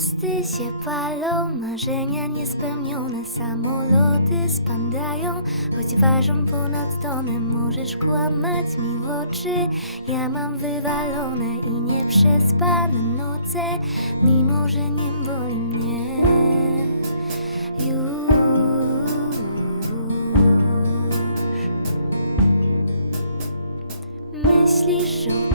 Mosty się palą, marzenia niespełnione, samoloty spadają, choć ważą ponad tonem. Możesz kłamać mi w oczy, ja mam wywalone i nieprzespane noce, mimo że nie boli mnie. Już. Myślisz, mam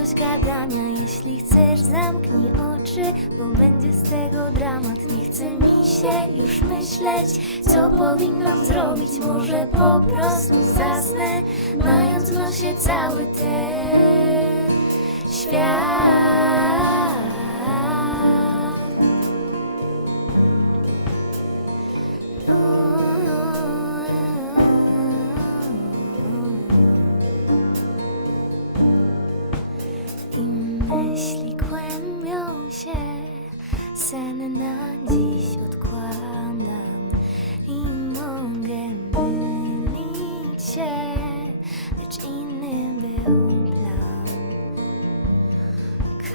dość gadania. Jeśli chcesz zamknij oczy, bo będzie z tego dramat. Nie chce mi się już myśleć, co powinnam zrobić. Może po prostu zasnę, mając w nosie cały ten świat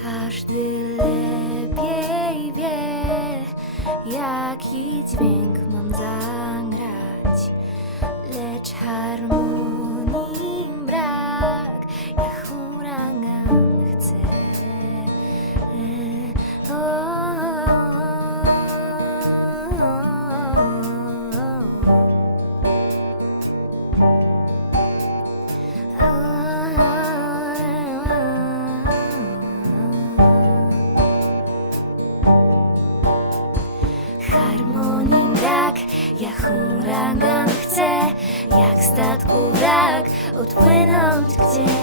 Każdy lepiej wie, jaki dźwięk mam zagrać, lecz harmonii ja huragan chcę, jak statku wrak, odpłynąć gdzieś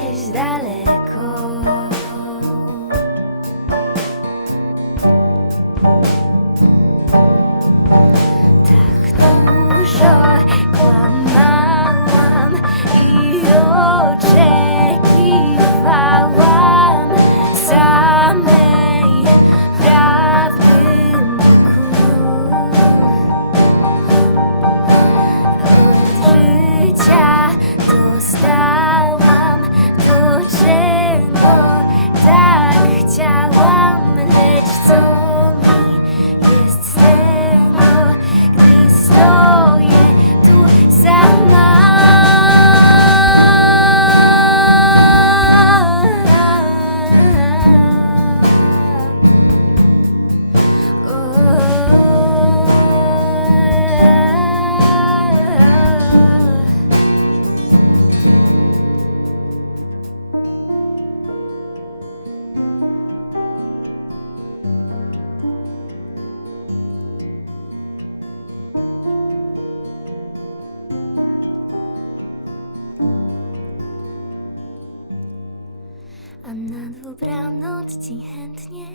A na dobranoc ci chętnie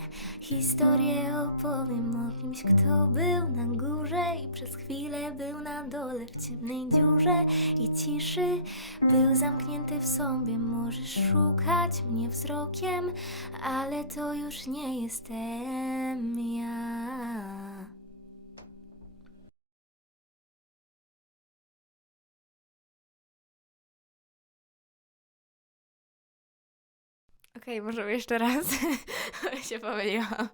historię opowiem o kimś, kto był na górze i przez chwilę był na dole w ciemnej dziurze i ciszy. Był zamknięty w sobie, możesz szukać mnie wzrokiem, ale to już nie jestem ja. Okej, może jeszcze raz. się pomyliłam.